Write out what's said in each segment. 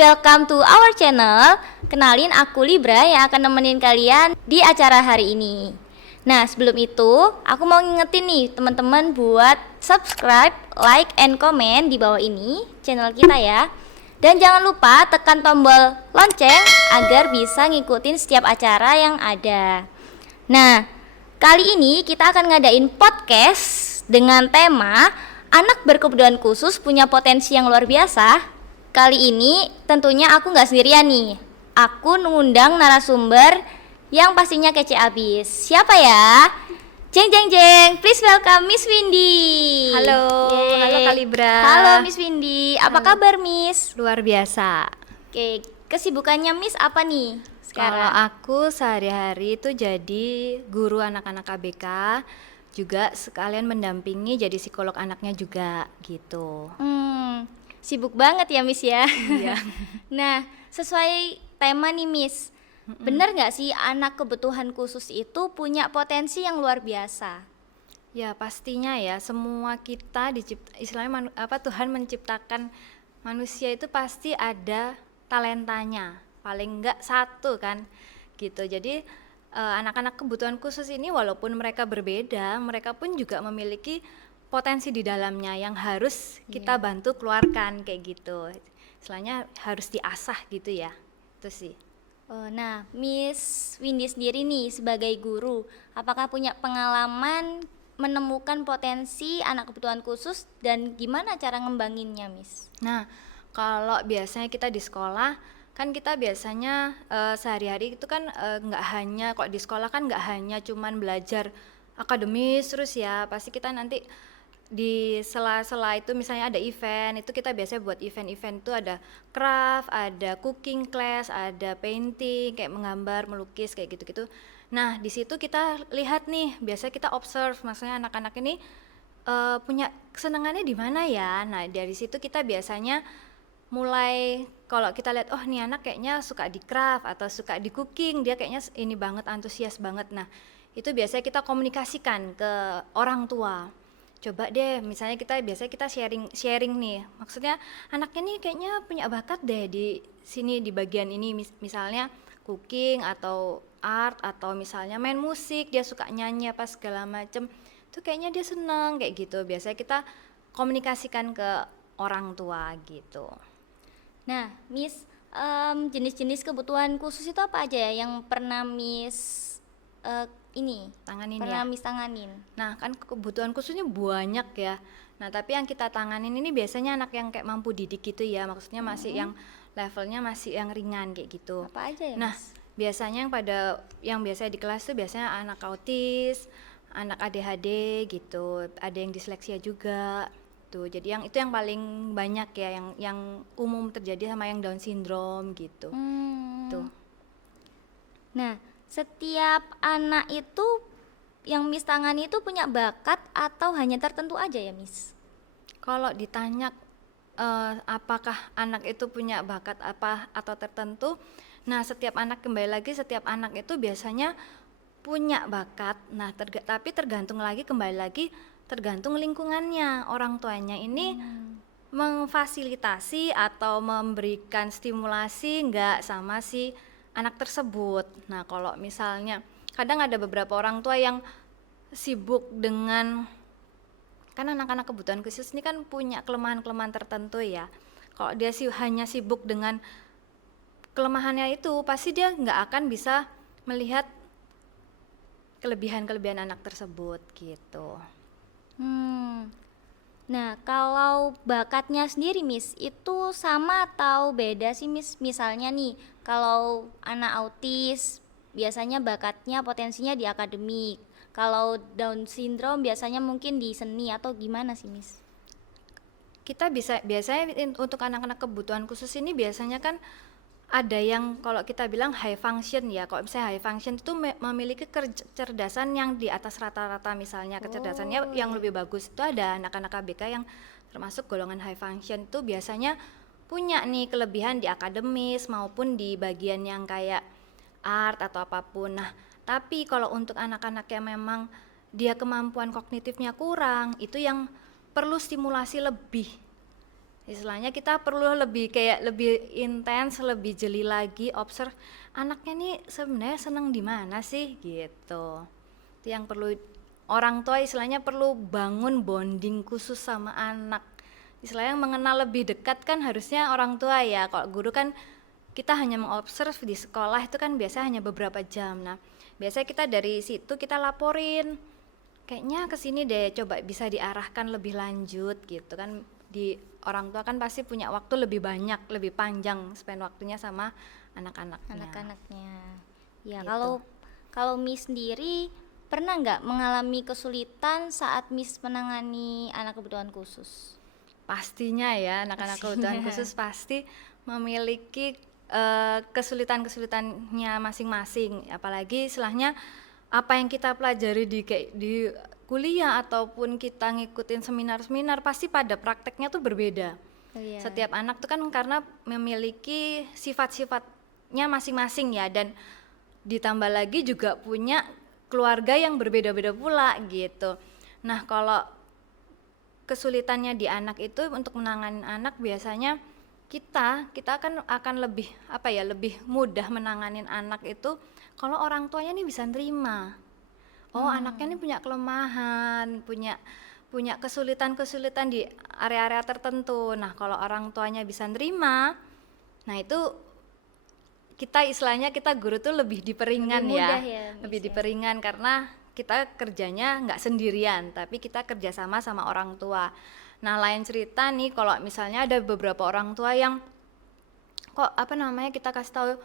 welcome to our channel. Kenalin aku Libra yang akan nemenin kalian di acara hari ini. Nah, sebelum itu aku mau ngingetin nih teman-teman buat subscribe, like, and comment di bawah ini channel kita ya. Dan jangan lupa tekan tombol lonceng agar bisa ngikutin setiap acara yang ada. Nah, kali ini kita akan ngadain podcast dengan tema anak berkebutuhan khusus punya potensi yang luar biasa. Kali ini tentunya aku nggak sendirian nih. Aku ngundang narasumber yang pastinya kece abis. Siapa ya? Jeng jeng jeng, please welcome Miss Windy. Halo, Yeay. halo Kak Libra. Halo Miss Windy, apa kabar Miss? Luar biasa. Oke, kesibukannya Miss apa nih Kalau sekarang? aku sehari-hari itu jadi guru anak-anak KBK, juga sekalian mendampingi jadi psikolog anaknya juga gitu. Sibuk banget ya Miss ya. Iya. Nah, sesuai tema nih Miss, bener nggak sih anak kebutuhan khusus itu punya potensi yang luar biasa? Ya pastinya ya, semua kita istilahnya Tuhan menciptakan manusia itu pasti ada talentanya, paling enggak satu kan gitu. Jadi anak-anak kebutuhan khusus ini walaupun mereka berbeda, mereka pun juga memiliki potensi di dalamnya yang harus kita bantu keluarkan kayak gitu. Istilahnya harus diasah gitu ya, itu sih. Nah, Miss Windy sendiri nih sebagai guru, apakah punya pengalaman menemukan potensi anak kebutuhan khusus dan gimana cara ngembanginnya Miss? Nah, kalau biasanya kita di sekolah kan kita biasanya sehari-hari itu kan nggak hanya kok di sekolah kan nggak hanya cuman belajar akademis terus ya, pasti kita nanti di sela-sela itu misalnya ada event, itu kita biasanya buat event-event itu ada craft, ada cooking class, ada painting kayak menggambar, melukis kayak gitu-gitu. Nah, di situ kita lihat nih, biasanya kita observe maksudnya anak-anak ini punya kesenangannya di mana ya. Nah, dari situ kita biasanya mulai kalau kita lihat oh nih anak kayaknya suka di craft atau suka di cooking, dia kayaknya ini banget antusias banget. Nah, itu biasanya kita komunikasikan ke orang tua. Coba deh misalnya biasanya kita sharing nih. Maksudnya anaknya nih kayaknya punya bakat deh di sini di bagian ini misalnya cooking atau art atau misalnya main musik, dia suka nyanyi apa segala macem. Itu kayaknya dia seneng kayak gitu. Biasanya kita komunikasikan ke orang tua gitu. Nah, Miss, jenis-jenis kebutuhan khusus itu apa aja ya yang pernah Miss Tanganin Miss tanganin? Nah, kan kebutuhan khususnya banyak ya. Nah, tapi yang kita tanganin ini biasanya anak yang kayak mampu didik gitu ya. Maksudnya masih yang levelnya masih yang ringan kayak gitu. Apa aja ya, Nah, Miss? biasanya yang biasanya di kelas tuh biasanya anak autis, anak ADHD gitu. Ada yang disleksia juga. Tuh, jadi itu yang paling banyak ya yang umum terjadi sama yang Down syndrome gitu. Tuh. Nah, setiap anak itu yang Miss tangani itu punya bakat atau hanya tertentu aja ya Miss? Kalau ditanya apakah anak itu punya bakat apa atau tertentu, nah setiap anak setiap anak itu biasanya punya bakat. Nah tapi kembali lagi tergantung lingkungannya, orang tuanya ini memfasilitasi atau memberikan stimulasi enggak sama si anak tersebut. Nah kalau misalnya kadang ada beberapa orang tua yang sibuk dengan kan anak-anak kebutuhan khusus ini kan punya kelemahan-kelemahan tertentu ya. Kalau dia hanya sibuk dengan kelemahannya itu, pasti dia nggak akan bisa melihat kelebihan-kelebihan anak tersebut gitu. Nah, kalau bakatnya sendiri Miss, itu sama atau beda sih Miss? Misalnya nih, kalau anak autis biasanya bakatnya potensinya di akademik. Kalau Down syndrome biasanya mungkin di seni atau gimana sih Miss? Kita biasanya untuk anak-anak kebutuhan khusus ini biasanya kan ada yang kalau kita bilang high function ya. Kalau misalnya high function itu memiliki kecerdasan yang di atas rata-rata, misalnya kecerdasannya yang lebih bagus itu ada anak-anak KBK yang termasuk golongan high function itu biasanya punya nih kelebihan di akademis maupun di bagian yang kayak art atau apapun. Nah, tapi kalau untuk anak-anak yang memang dia kemampuan kognitifnya kurang, itu yang perlu stimulasi lebih. Istilahnya kita perlu lebih kayak lebih intens, lebih jeli lagi observe anaknya nih sebenarnya seneng di mana sih gitu. Itu yang perlu orang tua istilahnya perlu bangun bonding khusus sama anak. Istilahnya mengenal lebih dekat kan harusnya orang tua ya. Kalau guru kan kita hanya mengobserv di sekolah itu kan biasanya hanya beberapa jam. Nah, biasanya kita dari situ kita laporin. Kayaknya ke sini deh coba bisa diarahkan lebih lanjut gitu kan. Di orang tua kan pasti punya waktu lebih banyak, lebih panjang spend waktunya sama anak-anaknya. Anak-anaknya. Ya, Gitu. kalau Miss sendiri pernah nggak mengalami kesulitan saat Miss menangani anak kebutuhan khusus? Pastinya ya, anak-anak kebutuhan khusus pasti memiliki kesulitan-kesulitannya masing-masing. Apalagi istilahnya apa yang kita pelajari di kuliah ataupun kita ngikutin seminar-seminar pasti pada prakteknya tuh berbeda. Oh, iya. Setiap anak tuh kan karena memiliki sifat-sifatnya masing-masing ya, dan ditambah lagi juga punya keluarga yang berbeda-beda pula gitu. Nah, kalau kesulitannya di anak itu untuk menangani anak biasanya kita akan lebih lebih mudah menanganin anak itu kalau orang tuanya nih bisa nerima. Oh, anaknya nih punya kelemahan, punya kesulitan-kesulitan di area-area tertentu. Nah, kalau orang tuanya bisa nerima, nah itu kita istilahnya kita guru tuh lebih diperingan Lebih mudah ya, ya, Miss, lebih ya. diperingan karena kita kerjanya nggak sendirian, tapi kita kerjasama sama orang tua. Nah, lain cerita nih kalau misalnya ada beberapa orang tua yang kok kita kasih tahu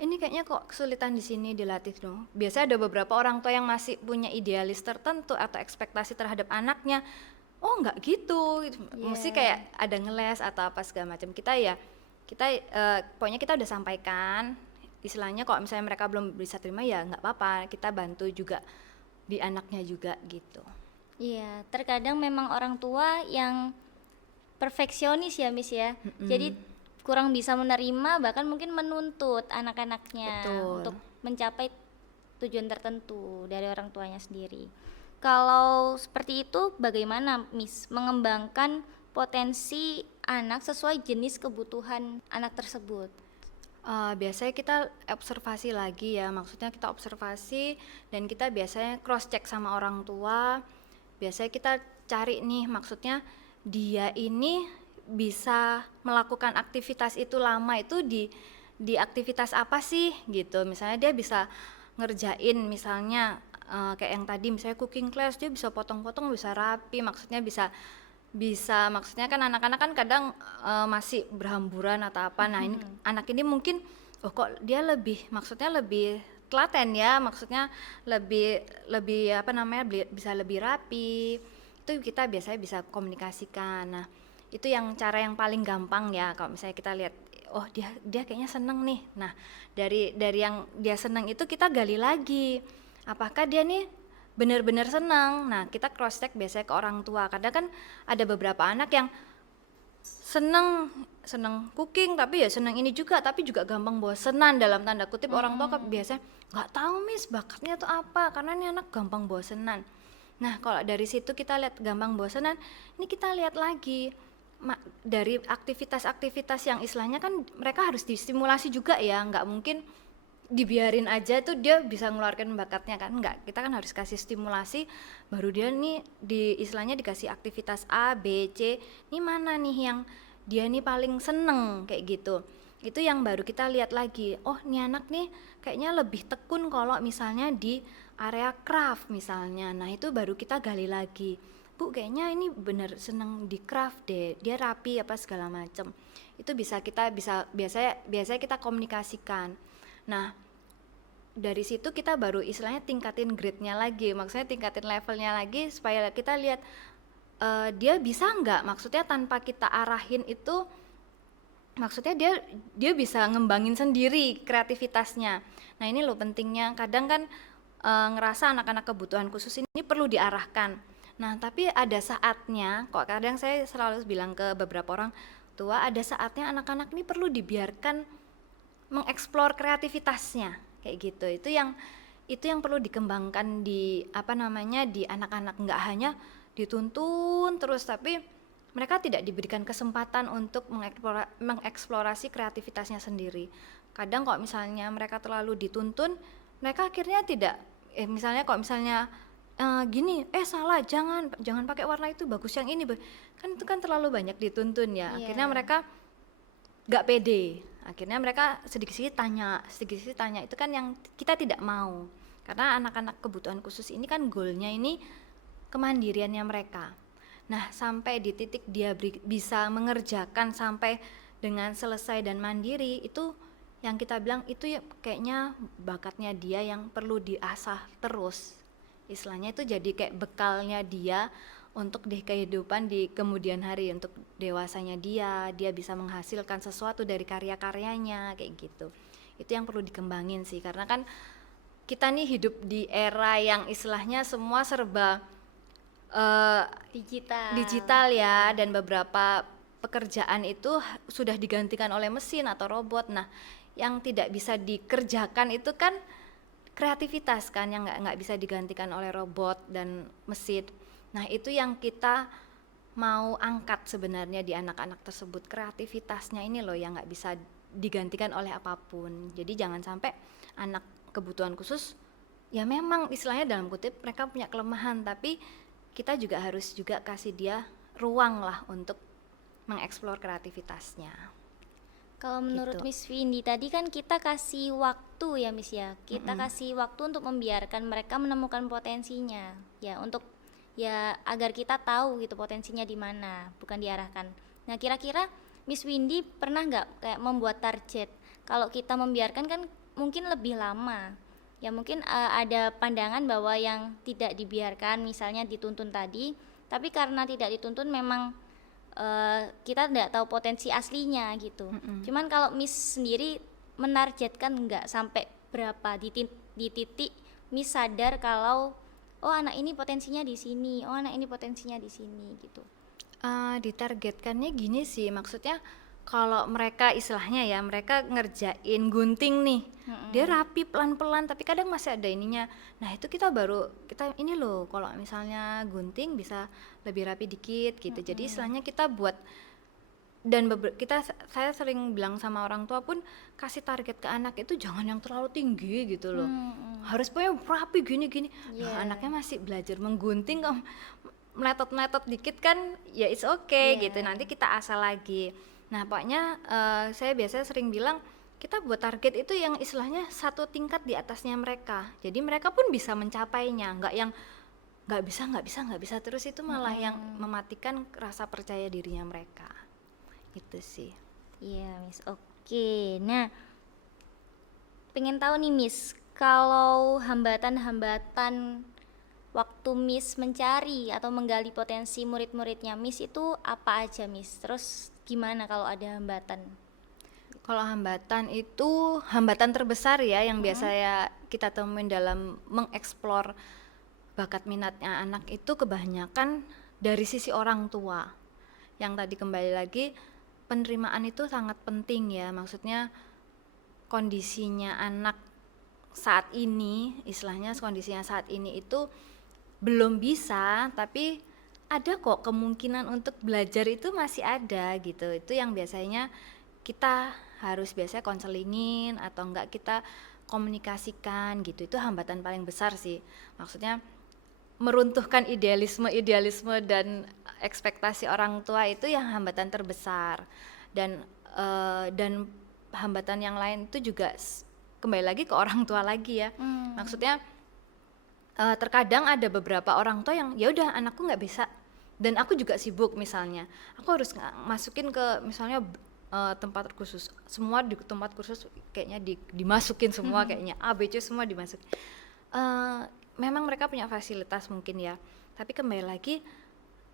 ini kayaknya kok kesulitan di sini dilatih dong. Biasanya ada beberapa orang tua yang masih punya idealis tertentu atau ekspektasi terhadap anaknya. Oh, nggak gitu. Mesti kayak ada ngeles atau apa segala macam. Pokoknya kita udah sampaikan. Istilahnya kalau misalnya mereka belum bisa terima ya nggak apa-apa. Kita bantu juga di anaknya juga gitu. Iya, terkadang memang orang tua yang perfeksionis ya, Miss ya. Jadi kurang bisa menerima, bahkan mungkin menuntut anak-anaknya Betul. untuk mencapai tujuan tertentu dari orang tuanya sendiri. Kalau seperti itu, bagaimana Miss mengembangkan potensi anak sesuai jenis kebutuhan anak tersebut? Biasanya kita observasi lagi ya, maksudnya kita observasi dan kita biasanya cross check sama orang tua. Biasanya kita cari nih, maksudnya dia ini bisa melakukan aktivitas itu lama itu di aktivitas apa sih gitu. Misalnya dia bisa ngerjain misalnya kayak yang tadi misalnya cooking class, dia bisa potong-potong, bisa rapi, maksudnya bisa maksudnya kan anak-anak kan kadang masih berhamburan atau apa. Nah, ini anak ini mungkin kok dia lebih telaten ya, maksudnya lebih bisa lebih rapi. Itu kita biasanya bisa komunikasikan. Nah, itu yang cara yang paling gampang ya kalau misalnya kita lihat dia kayaknya seneng nih. Nah, dari yang dia seneng itu kita gali lagi. Apakah dia nih benar-benar senang? Nah, kita cross check biasanya ke orang tua. Kadang kan ada beberapa anak yang seneng cooking tapi ya seneng ini juga, tapi juga gampang bosenan dalam tanda kutip. Orang tua biasanya nggak tahu Miss bakatnya tuh apa, karena ini anak gampang bosenan. Nah, kalau dari situ kita lihat gampang bosenan, ini kita lihat lagi dari aktivitas-aktivitas yang istilahnya kan mereka harus distimulasi juga ya, nggak mungkin dibiarin aja tuh dia bisa ngeluarkan bakatnya kan, nggak. Kita kan harus kasih stimulasi, baru dia nih istilahnya dikasih aktivitas A, B, C, ini mana nih yang dia nih paling seneng kayak gitu. Itu yang baru kita lihat lagi, oh nih anak nih kayaknya lebih tekun kalau misalnya di area craft misalnya. Nah, itu baru kita gali lagi, Bu kayaknya ini bener seneng di craft deh, dia rapi apa segala macem. Itu biasanya kita komunikasikan. Nah, dari situ kita baru istilahnya tingkatin grade-nya lagi, maksudnya tingkatin levelnya lagi supaya kita lihat dia bisa nggak, maksudnya tanpa kita arahin itu, maksudnya dia bisa ngembangin sendiri kreativitasnya. Nah, ini loh pentingnya, kadang kan ngerasa anak-anak kebutuhan khusus ini perlu diarahkan. Nah, tapi ada saatnya, kok kadang saya selalu bilang ke beberapa orang tua, ada saatnya anak-anak ini perlu dibiarkan mengeksplor kreativitasnya kayak gitu. Itu yang perlu dikembangkan di di anak-anak, nggak hanya dituntun terus, tapi mereka tidak diberikan kesempatan untuk mengeksplorasi kreativitasnya sendiri. Kadang kalau misalnya mereka terlalu dituntun, mereka akhirnya tidak misalnya kalau misalnya gini, salah, jangan pakai warna itu, bagus yang ini. Kan itu kan terlalu banyak dituntun ya. Iya. Akhirnya mereka nggak pede. Akhirnya mereka sedikit-sedikit tanya. Itu kan yang kita tidak mau. Karena anak-anak kebutuhan khusus ini kan goalnya ini kemandiriannya mereka. Nah, sampai di titik dia bisa mengerjakan sampai dengan selesai dan mandiri, itu yang kita bilang itu ya kayaknya bakatnya dia yang perlu diasah terus. Istilahnya itu jadi kayak bekalnya dia untuk di kehidupan di kemudian hari, untuk dewasanya dia bisa menghasilkan sesuatu dari karya-karyanya kayak gitu. Itu yang perlu dikembangin sih, karena kan kita nih hidup di era yang istilahnya semua serba digital ya, dan beberapa pekerjaan itu sudah digantikan oleh mesin atau robot. Nah, yang tidak bisa dikerjakan itu kan kreativitas kan, yang nggak bisa digantikan oleh robot dan mesin. Nah, itu yang kita mau angkat sebenarnya di anak-anak tersebut, kreativitasnya ini loh yang nggak bisa digantikan oleh apapun. Jadi jangan sampai anak kebutuhan khusus ya memang istilahnya dalam kutip mereka punya kelemahan, tapi kita juga harus juga kasih dia ruang lah untuk mengeksplor kreativitasnya. Kalau menurut Gitu. Miss Windy tadi kan kita kasih waktu ya Miss ya, kita kasih waktu untuk membiarkan mereka menemukan potensinya ya, untuk ya agar kita tahu gitu potensinya di mana, bukan diarahkan. Nah kira-kira Miss Windy pernah nggak kayak membuat target? Kalau kita membiarkan kan mungkin lebih lama ya, mungkin ada pandangan bahwa yang tidak dibiarkan misalnya dituntun tadi, tapi karena tidak dituntun memang kita tidak tahu potensi aslinya gitu. Cuman kalau Miss sendiri menargetkan nggak sampai berapa di titik Miss sadar kalau oh anak ini potensinya di sini, oh anak ini potensinya di sini gitu. Ditargetkannya gini sih, maksudnya kalau mereka istilahnya ya mereka ngerjain gunting nih, dia rapi pelan-pelan tapi kadang masih ada ininya. Nah itu kita ini loh kalau misalnya gunting bisa lebih rapi dikit gitu. Jadi istilahnya kita buat, dan saya sering bilang sama orang tua pun, kasih target ke anak itu jangan yang terlalu tinggi gitu loh. Harus pokoknya rapi gini-gini. Nah, anaknya masih belajar menggunting, kok meletot-meletot dikit kan ya it's okay gitu. Nanti kita asal lagi. Nah, pokoknya saya biasanya sering bilang kita buat target itu yang istilahnya satu tingkat di atasnya mereka. Jadi mereka pun bisa mencapainya, nggak yang nggak bisa terus, itu malah yang mematikan rasa percaya dirinya mereka. Itu sih. Iya Miss, oke. Nah pengen tahu nih Miss, kalau hambatan-hambatan waktu Miss mencari atau menggali potensi murid-muridnya Miss itu apa aja Miss? Terus gimana kalau ada hambatan? Kalau hambatan itu, hambatan terbesar ya yang biasa ya kita temuin dalam mengeksplor bakat minatnya anak itu kebanyakan dari sisi orang tua. Yang tadi kembali lagi, penerimaan itu sangat penting ya, maksudnya kondisinya anak saat ini, istilahnya kondisinya saat ini itu belum bisa, tapi ada kok kemungkinan untuk belajar itu masih ada gitu. Itu yang biasanya kita harus biasanya konselingin atau enggak kita komunikasikan gitu. Itu hambatan paling besar sih, maksudnya meruntuhkan idealisme dan ekspektasi orang tua, itu yang hambatan terbesar. Dan hambatan yang lain itu juga kembali lagi ke orang tua lagi ya. Maksudnya terkadang ada beberapa orang tua yang ya udah anakku nggak bisa dan aku juga sibuk, misalnya aku harus masukin ke misalnya tempat khusus, semua di tempat khusus kayaknya dimasukin semua, kayaknya ABC semua dimasukin. Memang mereka punya fasilitas mungkin ya, tapi kembali lagi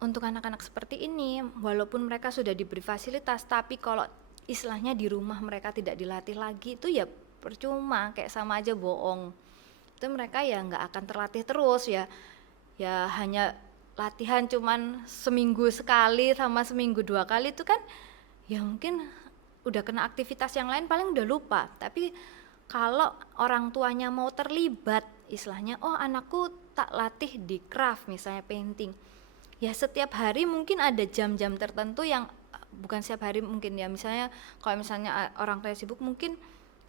untuk anak-anak seperti ini, walaupun mereka sudah diberi fasilitas, tapi kalau istilahnya di rumah mereka tidak dilatih lagi, itu ya percuma, kayak sama aja bohong. Itu mereka ya nggak akan terlatih terus ya hanya latihan cuman seminggu sekali sama seminggu 2 kali, itu kan ya mungkin udah kena aktivitas yang lain paling udah lupa. Tapi kalau orang tuanya mau terlibat, istilahnya oh anakku tak latih di craft misalnya painting, ya setiap hari mungkin ada jam-jam tertentu yang bukan setiap hari mungkin ya, misalnya kalau misalnya orang tua sibuk mungkin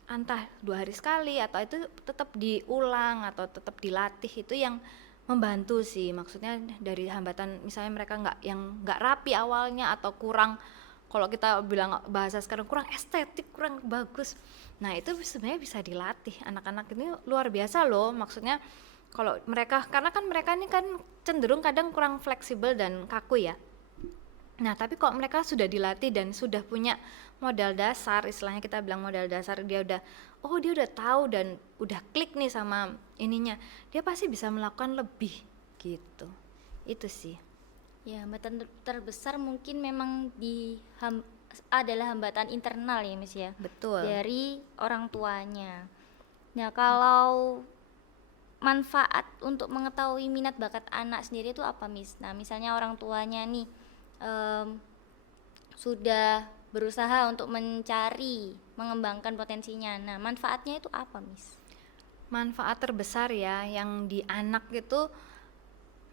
entah 2 hari sekali atau itu tetap diulang atau tetap dilatih, itu yang membantu sih. Maksudnya dari hambatan misalnya mereka nggak rapi awalnya atau kurang, kalau kita bilang bahasa sekarang kurang estetik, kurang bagus. Nah itu sebenarnya bisa dilatih. Anak-anak ini luar biasa loh, maksudnya kalau mereka, karena kan mereka ini kan cenderung kadang kurang fleksibel dan kaku ya. Nah tapi kalau mereka sudah dilatih dan sudah punya modal dasar, istilahnya kita bilang modal dasar, dia udah tahu dan udah klik nih sama ininya, dia pasti bisa melakukan lebih gitu. Itu sih. Ya, hambatan terbesar mungkin memang adalah hambatan internal ya Miss ya, Betul. dari orang tuanya. Nah, kalau manfaat untuk mengetahui minat bakat anak sendiri itu apa Miss? Nah, misalnya orang tuanya nih sudah berusaha untuk mencari, mengembangkan potensinya. Nah, manfaatnya itu apa Miss? Manfaat terbesar ya yang di anak itu,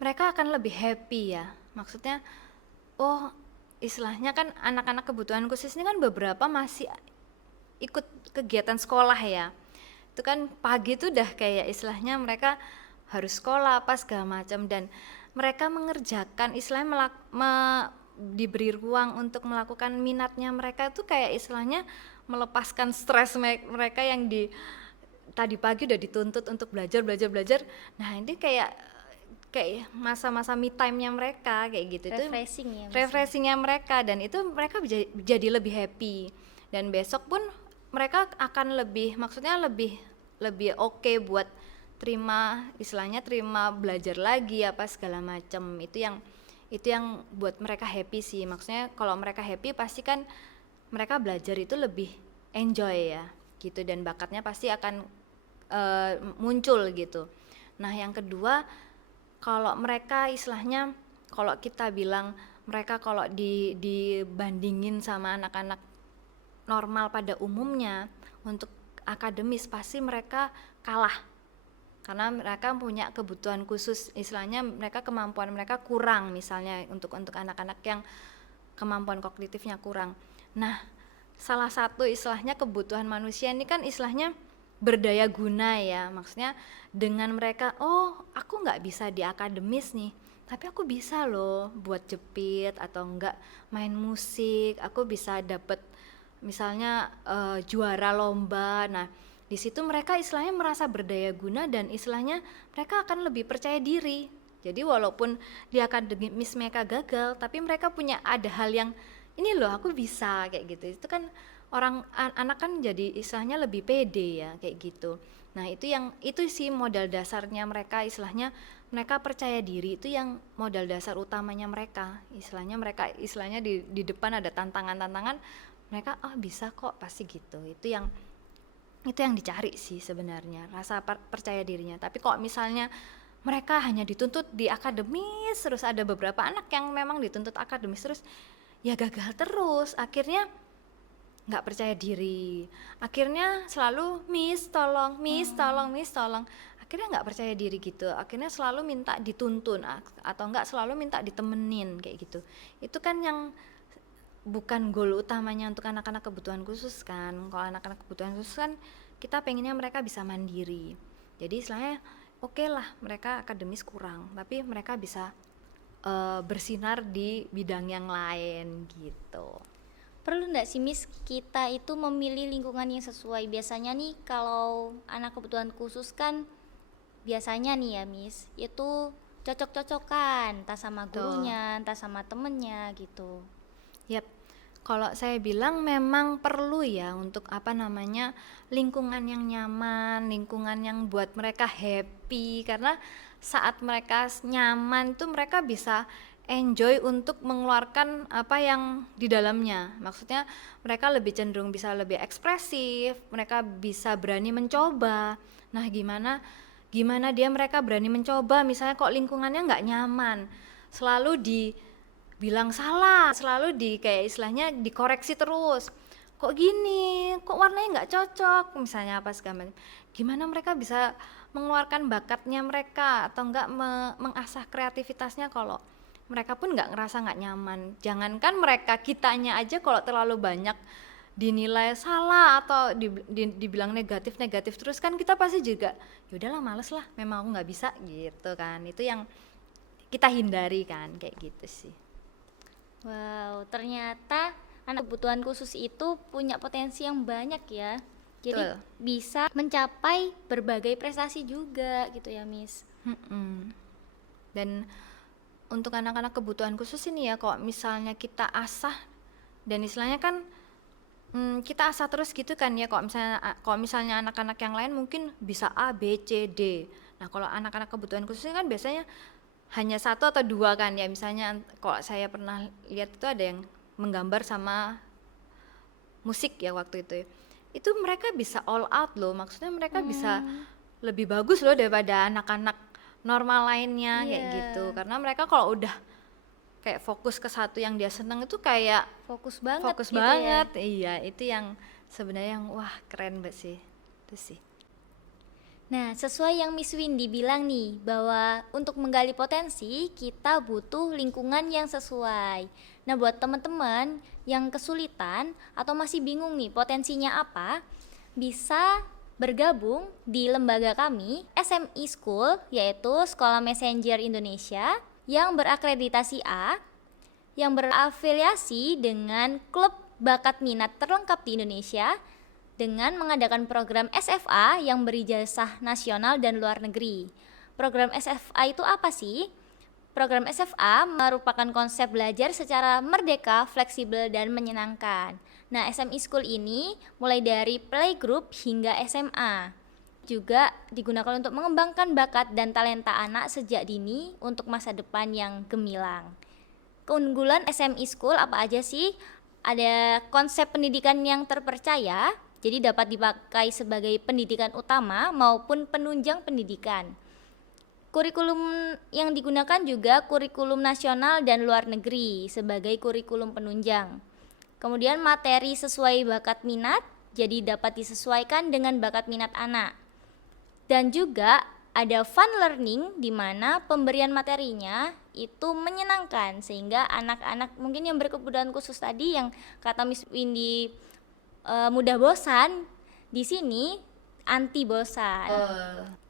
mereka akan lebih happy ya. Maksudnya, oh istilahnya kan anak-anak kebutuhan khusus ini kan beberapa masih ikut kegiatan sekolah ya. Itu kan pagi itu udah kayak istilahnya mereka harus sekolah apa segala macam, dan mereka mengerjakan istilahnya diberi ruang untuk melakukan minatnya mereka, itu kayak istilahnya melepaskan stres mereka yang tadi pagi udah dituntut untuk belajar. Nah ini kayak masa-masa me time-nya mereka kayak gitu, Refreshing ya, Miss? refreshing-nya mereka, dan itu mereka jadi lebih happy, dan besok pun mereka akan maksudnya lebih oke buat terima belajar lagi apa segala macam. Itu yang buat mereka happy sih. Maksudnya kalau mereka happy pasti kan mereka belajar itu lebih enjoy ya gitu, dan bakatnya pasti akan muncul gitu. Nah yang kedua, kalau mereka istilahnya, kalau kita bilang mereka kalau dibandingin sama anak-anak normal pada umumnya untuk akademis, pasti mereka kalah karena mereka punya kebutuhan khusus, istilahnya mereka kemampuan mereka kurang, misalnya untuk anak-anak yang kemampuan kognitifnya kurang. Nah salah satu istilahnya kebutuhan manusia ini kan istilahnya berdaya guna ya, maksudnya dengan mereka, oh aku nggak bisa di akademis nih, tapi aku bisa loh buat jepit atau enggak main musik, aku bisa dapet misalnya juara lomba. Nah di situ mereka istilahnya merasa berdaya guna, dan istilahnya mereka akan lebih percaya diri. Jadi walaupun di akademis mereka gagal, tapi mereka punya ada hal yang ini loh aku bisa kayak gitu. Itu kan anak kan jadi istilahnya lebih pede ya kayak gitu. Nah itu sih modal dasarnya mereka, istilahnya mereka percaya diri, itu yang modal dasar utamanya mereka. Istilahnya di depan ada tantangan, mereka bisa kok pasti gitu. Itu yang dicari sih sebenarnya, rasa percaya dirinya. Tapi kok misalnya mereka hanya dituntut di akademis terus, ada beberapa anak yang memang dituntut akademis terus ya gagal terus, akhirnya nggak percaya diri, akhirnya selalu miss tolong, akhirnya nggak percaya diri gitu, akhirnya selalu minta dituntun atau nggak selalu minta ditemenin kayak gitu. Itu kan yang bukan goal utamanya untuk anak-anak kebutuhan khusus kan. Kalau anak-anak kebutuhan khusus kan kita pengennya mereka bisa mandiri, jadi istilahnya oke lah mereka akademis kurang tapi mereka bisa bersinar di bidang yang lain gitu. Perlu nggak sih Miss kita itu memilih lingkungan yang sesuai? Biasanya nih kalau anak kebutuhan khusus kan biasanya nih ya Miss, itu cocok-cocokan entah sama gurunya, entah sama temennya gitu. Yap, kalau saya bilang memang perlu ya untuk lingkungan yang nyaman, lingkungan yang buat mereka happy, karena saat mereka nyaman tuh mereka bisa enjoy untuk mengeluarkan apa yang di dalamnya. Maksudnya mereka lebih cenderung bisa lebih ekspresif, mereka bisa berani mencoba. Nah gimana mereka berani mencoba, misalnya kok lingkungannya nggak nyaman, selalu dibilang salah, selalu kayak istilahnya dikoreksi terus, kok gini, kok warnanya nggak cocok, misalnya apa segala macam. Gimana mereka bisa mengeluarkan bakatnya mereka atau enggak mengasah kreativitasnya kalau mereka pun nggak ngerasa nggak nyaman. Jangankan mereka, kitanya aja kalau terlalu banyak dinilai salah atau dibilang negatif terus kan kita pasti juga ya udahlah males lah, memang aku nggak bisa gitu kan. Itu yang kita hindari kan, kayak gitu sih. Wow, ternyata anak kebutuhan khusus itu punya potensi yang banyak ya. Jadi Betul. bisa mencapai berbagai prestasi juga gitu ya, Miss. Dan untuk anak-anak kebutuhan khusus ini ya, kalau misalnya kita asah dan istilahnya kan kita asah terus gitu kan ya, kalau misalnya anak-anak yang lain mungkin bisa A, B, C, D. Nah kalau anak-anak kebutuhan khusus ini kan biasanya hanya 1 atau 2 kan ya, misalnya kalau saya pernah lihat itu ada yang menggambar sama musik ya waktu itu mereka bisa all out loh, maksudnya mereka bisa lebih bagus loh daripada anak-anak normal lainnya kayak Iya. gitu, karena mereka kalau udah kayak fokus ke satu yang dia seneng itu kayak Fokus banget fokus gitu banget. ya. Iya, itu yang sebenarnya yang wah keren banget sih itu sih. Nah, sesuai yang Miss Windy bilang nih, bahwa untuk menggali potensi kita butuh lingkungan yang sesuai. Nah, buat teman-teman yang kesulitan atau masih bingung nih potensinya apa, bisa bergabung di lembaga kami SMI School, yaitu Sekolah Messenger Indonesia yang berakreditasi A, yang berafiliasi dengan klub bakat minat terlengkap di Indonesia dengan mengadakan program SFA yang berijazah nasional dan luar negeri. Program SFA itu apa sih? Program SFA merupakan konsep belajar secara merdeka, fleksibel, dan menyenangkan. Nah, SMI School ini mulai dari playgroup hingga SMA. Juga digunakan untuk mengembangkan bakat dan talenta anak sejak dini untuk masa depan yang gemilang. Keunggulan SMI School apa aja sih? Ada konsep pendidikan yang terpercaya, jadi dapat dipakai sebagai pendidikan utama maupun penunjang pendidikan. Kurikulum yang digunakan juga kurikulum nasional dan luar negeri sebagai kurikulum penunjang. Kemudian materi sesuai bakat minat, jadi dapat disesuaikan dengan bakat minat anak. Dan juga ada fun learning di mana pemberian materinya itu menyenangkan sehingga anak-anak mungkin yang berkebutuhan khusus tadi yang kata Miss Windy mudah bosan, di sini anti bosan.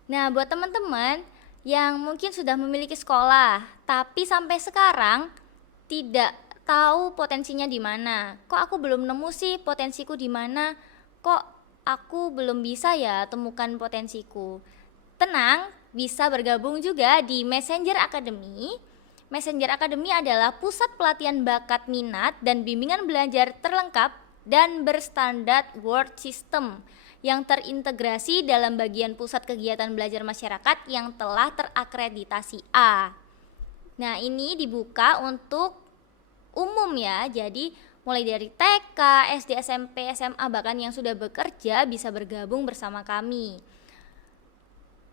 Nah, buat teman-teman yang mungkin sudah memiliki sekolah tapi sampai sekarang tidak tahu potensinya di mana. Kok aku belum nemu sih potensiku di mana? Kok aku belum bisa ya temukan potensiku. Tenang, bisa bergabung juga di Messenger Academy. Messenger Academy adalah pusat pelatihan bakat minat dan bimbingan belajar terlengkap dan berstandar World System yang terintegrasi dalam bagian pusat kegiatan belajar masyarakat yang telah terakreditasi A. Nah, ini dibuka untuk umum ya, jadi mulai dari TK, SD, SMP, SMA, bahkan yang sudah bekerja bisa bergabung bersama kami.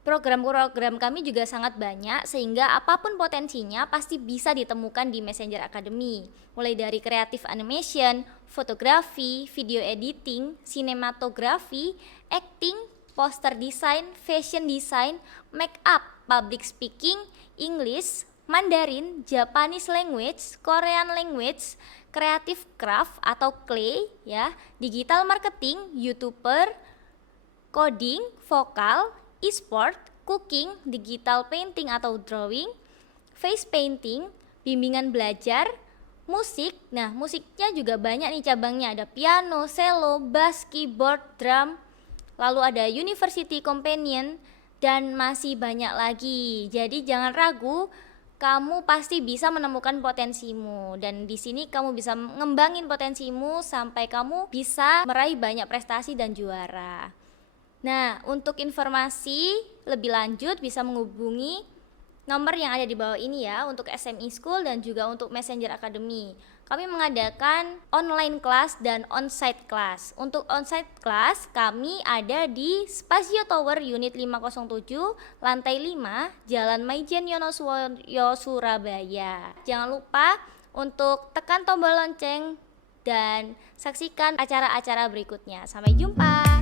Program-program kami juga sangat banyak sehingga apapun potensinya pasti bisa ditemukan di Messenger Academy. Mulai dari creative animation, fotografi, video editing, sinematografi, acting, poster design, fashion design, make up, public speaking, English, Mandarin, Japanese language, Korean language, creative craft atau clay ya, digital marketing, YouTuber, coding, vokal, e-sport, cooking, digital painting atau drawing, face painting, bimbingan belajar, musik. Nah, musiknya juga banyak nih cabangnya, ada piano, cello, bass, keyboard, drum, lalu ada university companion dan masih banyak lagi. Jadi jangan ragu, kamu pasti bisa menemukan potensimu dan di sini kamu bisa mengembangin potensimu sampai kamu bisa meraih banyak prestasi dan juara. Nah, untuk informasi lebih lanjut bisa menghubungi nomor yang ada di bawah ini ya untuk SMI School dan juga untuk Messenger Academy. Kami mengadakan online class dan onsite class. Untuk onsite class kami ada di Spasio Tower Unit 507, lantai 5, Jalan Maijen Yonoswoyo, Surabaya. Jangan lupa untuk tekan tombol lonceng dan saksikan acara-acara berikutnya. Sampai jumpa.